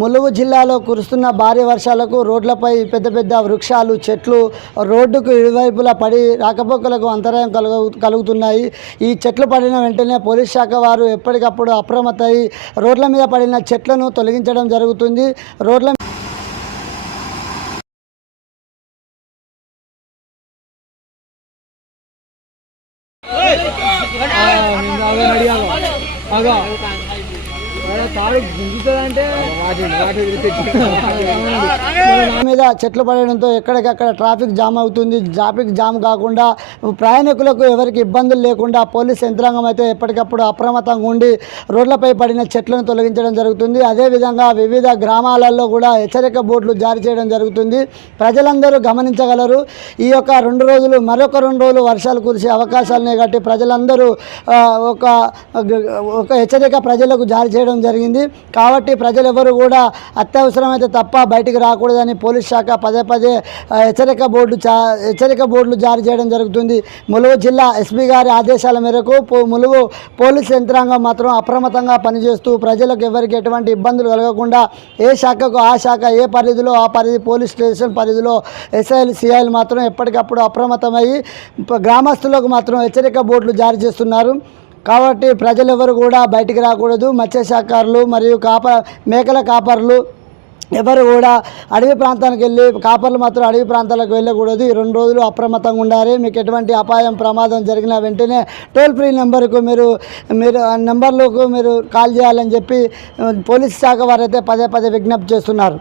ములుగు జిల్లాలో కురుస్తున్న భారీ వర్షాలకు రోడ్లపై పెద్ద పెద్ద వృక్షాలు చెట్లు రోడ్డుకు ఇరువైపులా పడి రాకపోకలకు అంతరాయం కలుగు కలుగుతున్నాయి. ఈ చెట్లు పడిన వెంటనే పోలీస్ శాఖ వారు ఎప్పటికప్పుడు అప్రమత్తై రోడ్ల మీద పడిన చెట్లను తొలగించడం జరుగుతుంది. రోడ్ల నా మీద చెట్లు పడడంతో ఎక్కడికక్కడ ట్రాఫిక్ జామ్ అవుతుంది. ట్రాఫిక్ జామ్ కాకుండా ప్రయాణికులకు ఎవరికి ఇబ్బందులు లేకుండా పోలీస్ యంత్రాంగం అయితే ఎప్పటికప్పుడు అప్రమత్తంగా ఉండి రోడ్లపై పడిన చెట్లను తొలగించడం జరుగుతుంది. అదేవిధంగా వివిధ గ్రామాలలో కూడా హెచ్చరిక బోర్డులు జారీ చేయడం జరుగుతుంది. ప్రజలందరూ గమనించగలరు. ఈ యొక్క రెండు రోజులు మరొక రెండు రోజులు వర్షాలు కురిసే అవకాశాలున్నాయి కాబట్టి ప్రజలందరూ ఒక ఒక హెచ్చరిక ప్రజలకు జారీ చేయడం జరిగింది. కాబట్టి ప్రజలు ఎవరు కూడా అత్యవసరమైతే తప్ప బయటికి రాకూడదని పోలీస్ శాఖ పదే పదే హెచ్చరిక బోర్డు చా హెచ్చరిక బోర్డులు జారీ చేయడం జరుగుతుంది. ములుగు జిల్లా ఎస్పీ గారి ఆదేశాల మేరకు పో- ములుగు పోలీస్ యంత్రాంగం మాత్రం అప్రమత్తంగా పనిచేస్తూ ప్రజలకు ఎవరికి ఎటువంటి ఇబ్బందులు కలగకుండా ఏ శాఖకు ఆ శాఖ ఏ పరిధిలో ఆ పరిధి పోలీస్ స్టేషన్ పరిధిలో ఎస్ఐలు సిఐలు మాత్రం ఎప్పటికప్పుడు అప్రమత్తమయ్యి గ్రామస్తులకు మాత్రం హెచ్చరిక బోర్డులు జారీ చేస్తున్నారు. కాబట్టి ప్రజలెవరు కూడా బయటికి రాకూడదు. మత్స్యశాఖారులు మరియు కాప మేకల కాపర్లు ఎవరు కూడా అడవి ప్రాంతానికి వెళ్ళి కాపర్లు మాత్రం అడవి ప్రాంతాలకు వెళ్ళకూడదు. ఈ రెండు రోజులు అప్రమత్తంగా ఉండాలి. మీకు ఎటువంటి అపాయం ప్రమాదం జరిగిన వెంటనే టోల్ ఫ్రీ నెంబర్కు మీరు మీరు నెంబర్లకు మీరు కాల్ చేయాలని చెప్పి పోలీస్ శాఖ వారైతే పదే పదే విజ్ఞప్తి చేస్తున్నారు.